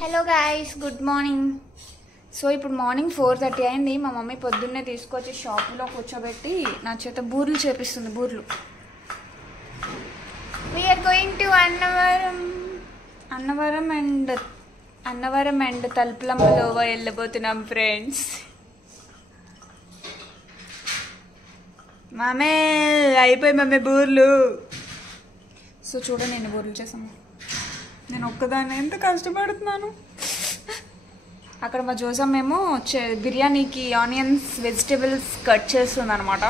Hello guys, good morning. So ఇప్పుడు morning 4:30 అయింది. మా మమ్మీ పొద్దున్నే తీసుకొచ్చి షాప్లో కూర్చోబెట్టి నా చేత బూర్లు చేపిస్తుంది. బూర్లు. We're going to Annavaram and తలుపులమ్మలో వెళ్ళబోతున్నాం ఫ్రెండ్స్. మామే అయిపోయి మమ్మీ బూర్లు. సో చూడండి నేను బూర్లు చేసాము. నేను ఒక్కదాన్ని ఎంత కష్టపడుతున్నాను. అక్కడ మా జోసమ్మ ఏమో బిర్యానీకి ఆనియన్స్ వెజిటేబుల్స్ కట్ చేస్తుంది అనమాట.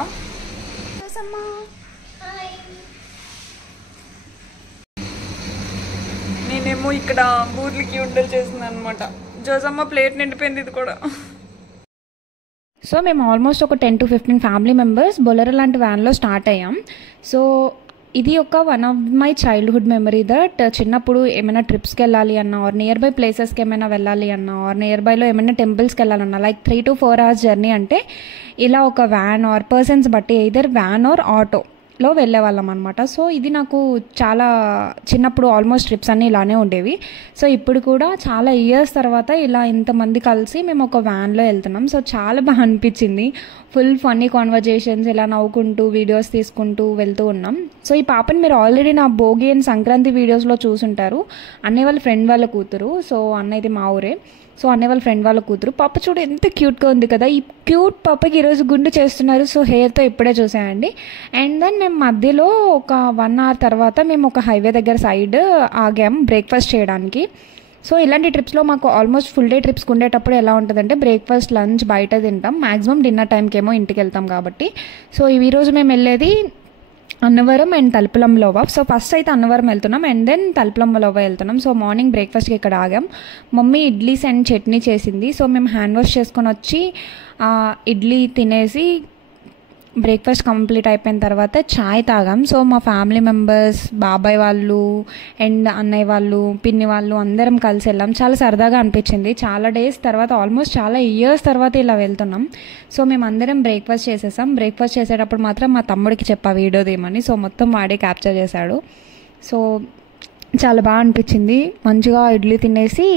నేనేమో ఇక్కడ బూర్లకి ఉండలు చేస్తుంది అనమాట. జోసమ్మ ప్లేట్ నిండిపోయింది ఇది కూడా. సో మేము ఆల్మోస్ట్ ఒక 10 to 15 ఫ్యామిలీ మెంబర్స్ బొలెరో లాంటి వ్యాన్లో స్టార్ట్ అయ్యాం. సో ఇది ఒక one of my childhood memory that చిన్నప్పుడు ఏమైనా ట్రిప్స్కి వెళ్ళాలి అన్నా ఆర్ నియర్ బై ప్లేసెస్కి ఏమైనా వెళ్ళాలి అన్నా ఆర్ నియర్ బైలో ఏమైనా టెంపుల్స్కి వెళ్ళాలన్నా లైక్ 3 to 4 hours జర్నీ అంటే ఇలా ఒక వ్యాన్ ఆర్ పర్సన్స్ బట్టి ఎయిదర్ వ్యాన్ ఆర్ ఆటోలో వెళ్ళేవాళ్ళం అనమాట. సో ఇది నాకు చాలా చిన్నప్పుడు ఆల్మోస్ట్ ట్రిప్స్ అన్నీ ఇలానే ఉండేవి. సో ఇప్పుడు కూడా చాలా ఇయర్స్ తర్వాత ఇలా ఇంతమంది కలిసి మేము ఒక వ్యాన్లో వెళ్తున్నాం. సో చాలా బాగా అనిపించింది. ఫుల్ ఫన్నీ కాన్వర్జేషన్స్, ఇలా నవ్వుకుంటూ వీడియోస్ తీసుకుంటూ వెళ్తూ ఉన్నాం. సో ఈ పాపని మీరు ఆల్రెడీ నా భోగి అండ్ సంక్రాంతి వీడియోస్లో చూసుంటారు. అన్నయ్య వాళ్ళ ఫ్రెండ్ వాళ్ళ కూతురు. సో అన్నయ్యది మా ఊరే. సో అన్నయ్య వాళ్ళ ఫ్రెండ్ వాళ్ళ కూతురు. పాప చూడు ఎంత క్యూట్గా ఉంది కదా. ఈ క్యూట్ పాపకి ఈరోజు గుండు చేస్తున్నారు. సో హెయిర్తో ఇప్పుడే చూసాయండి. అండ్ దెన్ మేము మధ్యలో ఒక 1 hour తర్వాత మేము ఒక హైవే దగ్గర సైడ్ ఆగాం బ్రేక్ఫాస్ట్ చేయడానికి. సో ఇలాంటి ట్రిప్స్లో మాకు ఆల్మోస్ట్ ఫుల్ డే ట్రిప్స్కి ఉండేటప్పుడు ఎలా ఉంటుందంటే బ్రేక్ఫాస్ట్ లంచ్ బయట తింటాం. మ్యాక్సిమం డిన్నర్ టైంకి ఏమో ఇంటికి వెళ్తాం కాబట్టి. సో ఈరోజు మేము వెళ్ళేది అన్నవరం అండ్ తలుపులమ్మలోవ. సో ఫస్ట్ అయితే అన్నవరం వెళ్తున్నాం అండ్ దెన్ తలుపులమ్మలోవ వెళ్తున్నాం. సో మార్నింగ్ బ్రేక్ఫాస్ట్కి ఇక్కడ ఆగాం. మమ్మీ ఇడ్లీస్ అండ్ చట్నీ చేసింది. సో మేము హ్యాండ్ వాష్ చేసుకొని వచ్చి ఇడ్లీ తినేసి బ్రేక్ఫాస్ట్ కంప్లీట్ అయిపోయిన తర్వాత చాయ్ తాగాం. సో మా ఫ్యామిలీ మెంబర్స్, బాబాయ్ వాళ్ళు అండ్ అన్నయ్య వాళ్ళు, పిన్ని వాళ్ళు అందరం కలిసి వెళ్ళాం. చాలా సరదాగా అనిపించింది. చాలా డేస్ తర్వాత, ఆల్మోస్ట్ చాలా ఇయర్స్ తర్వాత ఇలా వెళ్తున్నాం. సో మేము అందరం బ్రేక్ఫాస్ట్ చేసేసాం. బ్రేక్ఫాస్ట్ చేసేటప్పుడు మాత్రం మా తమ్ముడికి చెప్పా వీడియో తీయమని. సో మొత్తం వాడే క్యాప్చర్ చేశాడు. సో చాలా బాగా అనిపించింది. మంచిగా ఇడ్లీ తినేసి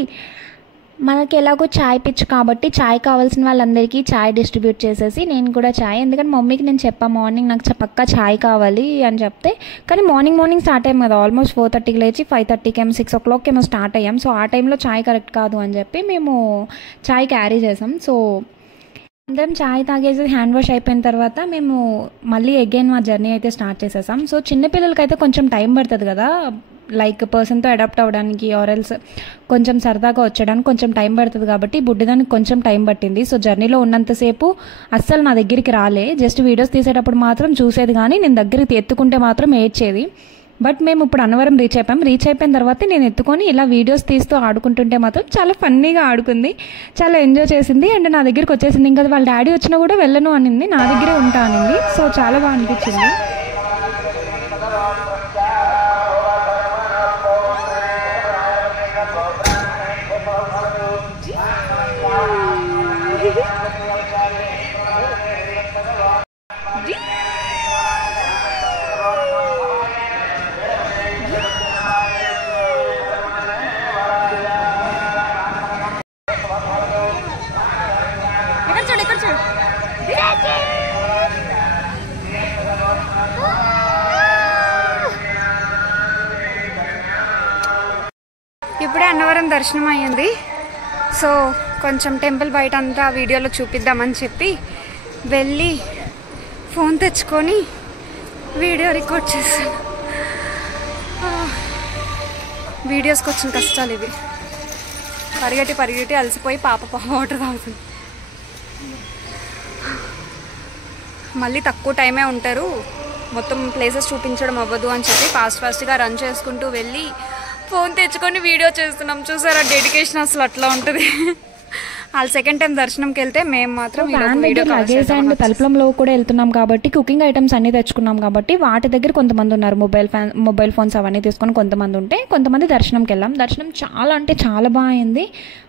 మనకి ఎలాగో చాయ్ పిచ్చు కాబట్టి చాయ్ కావాల్సిన వాళ్ళందరికీ చాయ్ డిస్ట్రిబ్యూట్ చేసేసి నేను కూడా చాయ్, ఎందుకంటే మమ్మీకి నేను చెప్పా మార్నింగ్ నాకు పక్కా చాయ్ కావాలి అని చెప్తే, కానీ మార్నింగ్ స్టార్ట్ అయ్యాం కదా. ఆల్మోస్ట్ 4:30కి లేచి 5:30కి ఏమో 6 o'clock ఏమో స్టార్ట్ అయ్యాం. సో ఆ టైంలో చాయ్ కరెక్ట్ కాదు అని చెప్పి మేము చాయ్ క్యారీ చేసాం. సో అందరం చాయ్ తాగేసి హ్యాండ్ వాష్ అయిపోయిన తర్వాత మేము మళ్ళీ అగైన్ మా జర్నీ అయితే స్టార్ట్ చేసేసాం. సో చిన్నపిల్లలకైతే కొంచెం టైం పడుతుంది కదా, లైక్ పర్సన్తో అడాప్ట్ అవ్వడానికి ఆర్ ఎల్స్ కొంచెం సరదాగా వచ్చడానికి కొంచెం టైం పడుతుంది కాబట్టి బుడ్డిదానికి కొంచెం టైం పట్టింది. సో జర్నీలో ఉన్నంతసేపు అస్సలు నా దగ్గరికి రాలే. జస్ట్ వీడియోస్ తీసేటప్పుడు మాత్రం చూసేది, కానీ నేను దగ్గరికి ఎత్తుకుంటే మాత్రం ఏడ్చేది. బట్ మేము ఇప్పుడు అన్నవరం రీచ్ అయిపోయాం. రీచ్ అయిపోయిన తర్వాత నేను ఎత్తుకొని ఇలా వీడియోస్ తీస్తూ ఆడుకుంటుంటే మాత్రం చాలా ఫన్నీగా ఆడుకుంది, చాలా ఎంజాయ్ చేసింది. అండ్ నా దగ్గరికి వచ్చేసింది. ఇంకా వాళ్ళ డాడీ వచ్చినా కూడా వెళ్ళను అనింది, నా దగ్గరే ఉంటా అనింది. సో చాలా బాగా అనిపించింది. ఇప్పుడే అన్నవరం దర్శనం అయ్యింది. సో కొంచెం టెంపుల్ బయట అంతా వీడియోలో చూపిద్దామని చెప్పి వెళ్ళి ఫోన్ తెచ్చుకొని వీడియో రికార్డ్ చేశాను. వీడియోస్కి వచ్చిన కష్టాలు ఇవి. పరిగెట్టి అలసిపోయి పాప వాటర్ తాగుతుంది. మళ్ళీ తక్కువ టైమే ఉంటారు, మొత్తం ప్లేసెస్ చూపించడం అవ్వదు అని చెప్పి ఫాస్ట్గా రన్ చేసుకుంటూ వెళ్ళి ఫోన్ తెచ్చుకొని వీడియో చేస్తున్నాం. చూసారా డెడికేషన్ అసలు అట్లా ఉంటుంది. వాళ్ళు సెకండ్ టైం దర్శనంకి వెళ్తే మేము మాత్రం వ్యాన్ దగ్గర లగేజ్ అండ్ తలుపులంలో కూడా వెళ్తున్నాం కాబట్టి కుకింగ్ ఐటమ్స్ అన్ని తెచ్చుకున్నాం కాబట్టి వాటి దగ్గర కొంతమంది ఉన్నారు, మొబైల్ ఫోన్స్ అవన్నీ తీసుకొని కొంతమంది ఉంటే, కొంతమంది దర్శనంకి వెళ్ళాం. దర్శనం చాలా అంటే చాలా బాగా అయింది.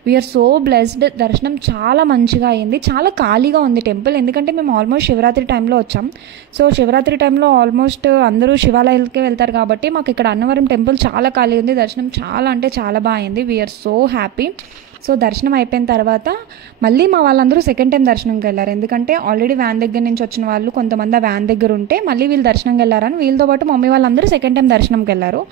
We are so blessed. దర్శనం చాలా మంచిగా అయింది. చాలా ఖాళీగా ఉంది టెంపుల్, ఎందుకంటే మేము ఆల్మోస్ట్ శివరాత్రి టైంలో వచ్చాం. సో శివరాత్రి టైంలో ఆల్మోస్ట్ అందరూ శివాలయాలకే వెళ్తారు కాబట్టి మాకు ఇక్కడ అన్నవరం టెంపుల్ చాలా ఖాళీ ఉంది. దర్శనం చాలా అంటే చాలా బాగా అయింది. We are so happy. సో దర్శనం అయిపోయిన తర్వాత మళ్ళీ మా వాళ్ళందరూ సెకండ్ టైం దర్శనంకి వెళ్ళారు, ఎందుకంటే ఆల్రెడీ వ్యాన్ దగ్గర నుంచి వచ్చిన వాళ్ళు కొంతమంది ఆ వ్యాన్ దగ్గర ఉంటే మళ్ళీ వీళ్ళు దర్శనంకి వెళ్ళారని వీళ్ళతో పాటు మమ్మీ వాళ్ళందరూ సెకండ్ టైం దర్శనంకి వెళ్ళారు.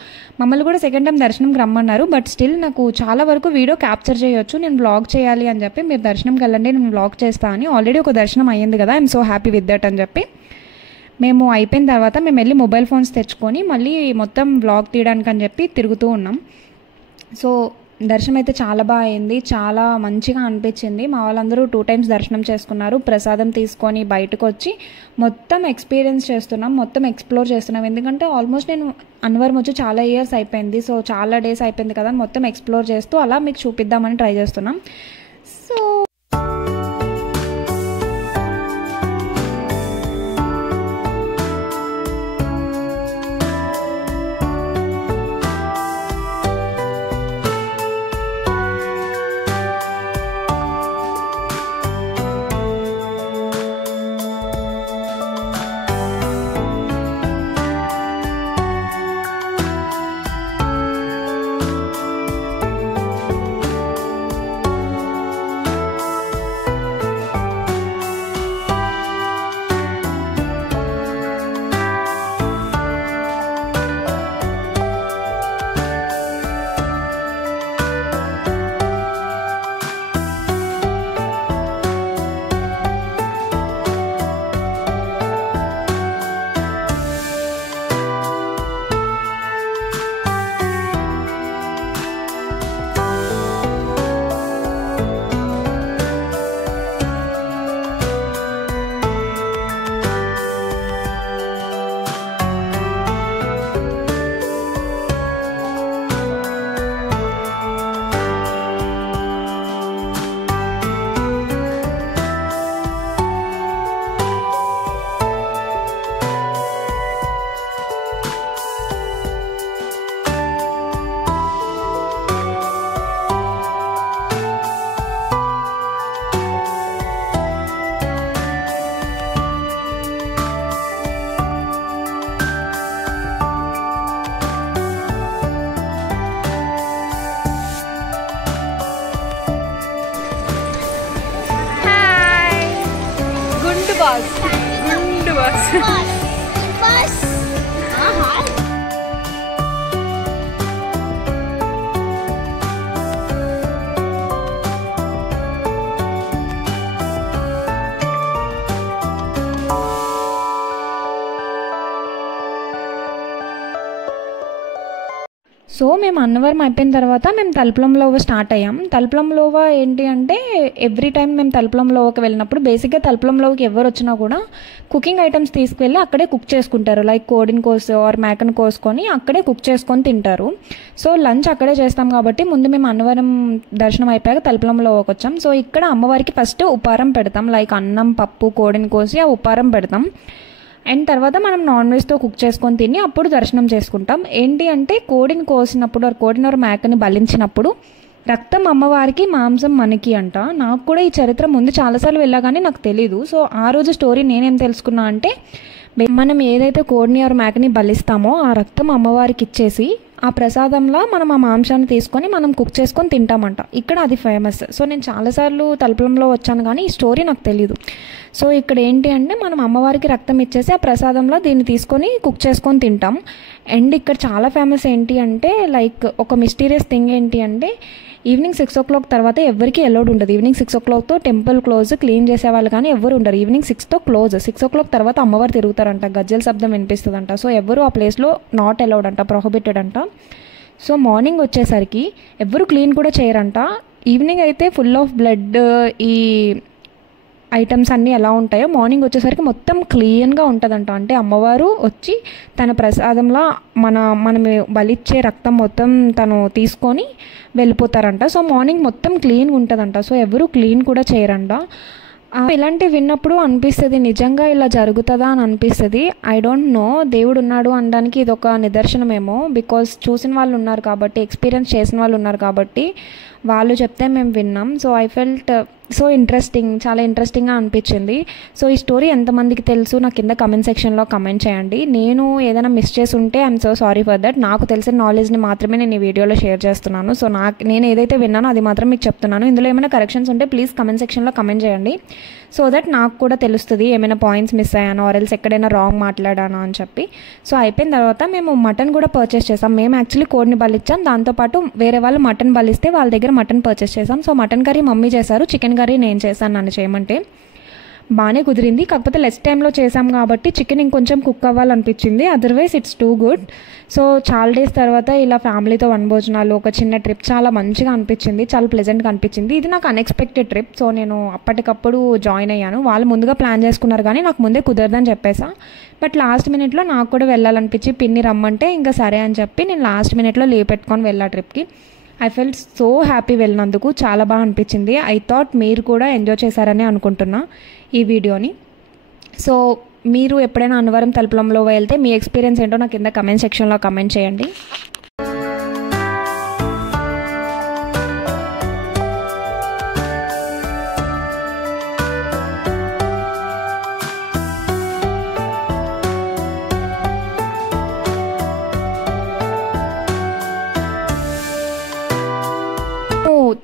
మమ్మల్ని కూడా సెకండ్ టైం దర్శనంకి రమ్మన్నారు. బట్ స్టిల్ నాకు చాలా వరకు వీడియో క్యాప్చర్ చేయొచ్చు, నేను వ్లాగ్ చేయాలి అని చెప్పి మీరు దర్శనంకి వెళ్ళండి నేను వ్లాగ్ చేస్తా అని, ఆల్రెడీ ఒక దర్శనం అయ్యింది కదా, I'm so happy with that అని చెప్పి మేము అయిపోయిన తర్వాత మేము వెళ్ళి మొబైల్ ఫోన్స్ తెచ్చుకొని మళ్ళీ మొత్తం వ్లాగ్ తీయడానికి అని చెప్పి తిరుగుతూ ఉన్నాం. సో దర్శనం అయితే చాలా బాగా అయింది, చాలా మంచిగా అనిపించింది. మా వాళ్ళందరూ 2 times దర్శనం చేసుకున్నారు. ప్రసాదం తీసుకొని బయటకు వచ్చి మొత్తం ఎక్స్పీరియన్స్ చేస్తున్నాం, మొత్తం ఎక్స్ప్లోర్ చేస్తున్నాం. ఎందుకంటే ఆల్మోస్ట్ నేను అన్నవరం వచ్చి చాలా ఇయర్స్ అయిపోయింది, సో చాలా డేస్ అయిపోయింది కదా, మొత్తం ఎక్స్ప్లోర్ చేస్తూ అలా మీకు చూపిద్దామని ట్రై చేస్తున్నాం. సో గుండు బస్ సో మేము అన్నవరం అయిపోయిన తర్వాత మేము తలుపులంలోవ స్టార్ట్ అయ్యాం. తలుపులంలోవ ఏంటి అంటే ఎవ్రీ టైం మేము తలుపులంలోకి వెళ్ళినప్పుడు బేసిక్గా తలుపులంలోకి ఎవరు వచ్చినా కూడా కుకింగ్ ఐటమ్స్ తీసుకువెళ్ళి అక్కడే కుక్ చేసుకుంటారు. లైక్ కోడిని కోసి ఆర్ మేకను కోసుకొని అక్కడే కుక్ చేసుకొని తింటారు. సో లంచ్ అక్కడే చేస్తాం కాబట్టి ముందు మేము అన్నవరం దర్శనం అయిపోయాక తలుపులంలోకి వచ్చాం. సో ఇక్కడ అమ్మవారికి ఫస్ట్ ఉపారం పెడతాం, లైక్ అన్నం పప్పు కోడిని కోసి ఆ ఉపారం పెడతాం. అండ్ తర్వాత మనం నాన్ వెజ్తో కుక్ చేసుకొని తిని అప్పుడు దర్శనం చేసుకుంటాం. ఏంటి అంటే కోడిని కోసినప్పుడు కోడిని మేకని బలించినప్పుడు రక్తం అమ్మవారికి, మాంసం మనకి అంట. నాకు కూడా ఈ చరిత్ర ముందు చాలాసార్లు వెళ్ళా కానీ నాకు తెలీదు. సో ఆ రోజు స్టోరీ నేనేం తెలుసుకున్నా అంటే మనం ఏదైతే కోడిని మేకని బలిస్తామో ఆ రక్తం అమ్మవారికి ఇచ్చేసి ఆ ప్రసాదంలో మనం ఆ మాంసాన్ని తీసుకొని మనం కుక్ చేసుకొని తింటామంట. ఇక్కడ అది ఫేమస్. సో నేను చాలాసార్లు తలుపులంలో వచ్చాను కానీ ఈ స్టోరీ నాకు తెలీదు. సో ఇక్కడ ఏంటి అంటే మనం అమ్మవారికి రక్తం ఇచ్చేసి ఆ ప్రసాదంలో దీన్ని తీసుకొని కుక్ చేసుకొని తింటాం. అండ్ ఇక్కడ చాలా ఫేమస్ ఏంటి అంటే లైక్ ఒక మిస్టీరియస్ థింగ్ ఏంటి అంటే ఈవినింగ్ 6 o'clock తర్వాత ఎవరికి అలౌడ్ ఉండదు. ఈవినింగ్ 6 o'clockతో టెంపుల్ క్లోజ్, క్లీన్ చేసేవాళ్ళు కానీ ఎవరు ఉండరు. Evening 6తో close. 6 o'clock తర్వాత అమ్మవారు తిరుగుతారంట, గజ్జల శబ్దం వినిపిస్తుందంట. సో ఎవరు ఆ ప్లేస్లో నాట్ అలౌడ్ అంట, ప్రొహిబిటెడ్ అంట. సో మార్నింగ్ వచ్చేసరికి ఎవరు క్లీన్ కూడా చేయరంట. ఈవినింగ్ అయితే ఫుల్ ఆఫ్ బ్లడ్, ఈ ఐటమ్స్ అన్నీ ఎలా ఉంటాయో మార్నింగ్ వచ్చేసరికి మొత్తం క్లీన్గా ఉంటుందంట. అంటే అమ్మవారు వచ్చి తన ప్రసాదంలో మనం బలిచ్చే రక్తం మొత్తం తను తీసుకొని వెళ్ళిపోతారంట. సో మార్నింగ్ మొత్తం క్లీన్గా ఉంటుందంట. సో ఎవరు క్లీన్ కూడా చేయరంట. ఇలాంటివి విన్నప్పుడు అనిపిస్తుంది నిజంగా ఇలా జరుగుతుందా అని అనిపిస్తుంది. ఐ డోంట్ నో, దేవుడు ఉన్నాడు అనడానికి ఇది ఒక నిదర్శనమేమో. బికాస్ చూసిన వాళ్ళు ఉన్నారు కాబట్టి, ఎక్స్పీరియన్స్ చేసిన వాళ్ళు ఉన్నారు కాబట్టి వాళ్ళు చెప్తే మేము విన్నాం. So I felt so interesting, చాలా ఇంట్రెస్టింగ్గా అనిపించింది. సో ఈ స్టోరీ ఎంతమందికి తెలుసు నా కింద కమెంట్ సెక్షన్లో కమెంట్ చేయండి. నేను ఏదైనా మిస్ చేసి ఉంటే I'm so sorry for that. నాకు తెలిసిన నాలెడ్జ్ని మాత్రమే నేను ఈ వీడియోలో షేర్ చేస్తున్నాను. సో నేను ఏదైతే విన్నానో అది మాత్రం మీకు చెప్తున్నాను. ఇందులో ఏమైనా కరెక్షన్స్ ఉంటే ప్లీజ్ కమెంట్ సెక్షన్లో కమెంట్ చేయండి. సో దట్ నాకు కూడా తెలుస్తుంది ఏమైనా పాయింట్స్ మిస్ అయ్యానో ఆర్ ఎల్స్ ఎక్కడైనా రాంగ్ మాట్లాడానో అని చెప్పి. సో అయిపోయిన తర్వాత మేము మటన్ కూడా పర్చేస్ చేసాం. మేము యాక్చువల్లీ కోడిని బలిచ్చాం, దాంతోపాటు వేరే వాళ్ళు మటన్ బలిస్తే వాళ్ళ దగ్గర మటన్ పర్చేస్ చేసాం. సో మటన్ కర్రీ మమ్మీ చేశారు, చికెన్ కర్రీ నేను చేశాను నన్ను చేయమంటే. బాగానే కుదిరింది. కాకపోతే లెస్ టైంలో చేసాం కాబట్టి చికెన్ ఇంకొంచెం కుక్ అవ్వాలనిపించింది. Otherwise it's too good. So చాలా డేస్ తర్వాత ఇలా ఫ్యామిలీతో వనభోజనాలు, ఒక చిన్న ట్రిప్ చాలా మంచిగా అనిపించింది, చాలా ప్లెజెంట్గా అనిపించింది. ఇది నాకు అన్ఎక్స్పెక్టెడ్ ట్రిప్. సో నేను అప్పటికప్పుడు జాయిన్ అయ్యాను. వాళ్ళు ముందుగా ప్లాన్ చేసుకున్నారు కానీ నాకు ముందే కుదరదని చెప్పేసా. బట్ లాస్ట్ మినిట్లో నాకు కూడా వెళ్ళాలనిపించి పిన్ని రమ్మంటే ఇంకా సరే అని చెప్పి నేను లాస్ట్ మినిట్లో లీవ్ పెట్టుకొని వెళ్ళా ట్రిప్కి. ఐ ఫెల్ట్ సో హ్యాపీ వెళ్ళినందుకు, చాలా బాగా అనిపించింది. ఐ థాట్ మీరు కూడా ఎంజాయ్ చేశారని అనుకుంటున్నా ఈ వీడియోని. సో మీరు ఎప్పుడైనా అన్నవరం తలుపులంలో వెళ్తే మీ ఎక్స్పీరియన్స్ ఏంటో నాకు కింద కమెంట్ సెక్షన్లో కమెంట్ చేయండి.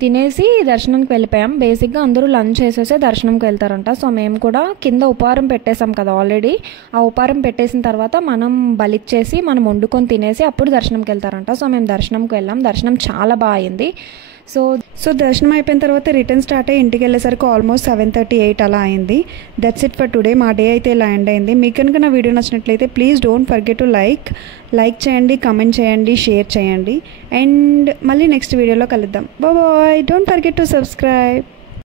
తినేసి దర్శనంకి వెళ్ళిపోయాం. బేసిక్గా అందరూ లంచ్ చేసేసే దర్శనంకి వెళ్తారంట. సో మేము కూడా కింద ఉపహారం పెట్టేసాం కదా ఆల్రెడీ. ఆ ఉపహారం పెట్టేసిన తర్వాత మనం బలిచ్చేసి మనం వండుకొని తినేసి అప్పుడు దర్శనంకి వెళ్తారంట. సో మేము దర్శనంకి వెళ్ళాం. దర్శనం చాలా బాగా అయింది. సో దర్శనం అయిపోయిన తర్వాత రిటర్న్ స్టార్ట్ అయ్యి ఇంటికి వెళ్ళేసరికి ఆల్మోస్ట్ 7:38 అలా అయింది. That's it for today. మా డే అయితే ఇలా ఎండ్ అయింది. మీకు కనుక నా వీడియో నచ్చినట్లయితే please don't forget to like చేయండి, కమెంట్ చేయండి, షేర్ చేయండి. అండ్ మళ్ళీ నెక్స్ట్ వీడియోలో కలుద్దాం. Bye. Don't forget to subscribe.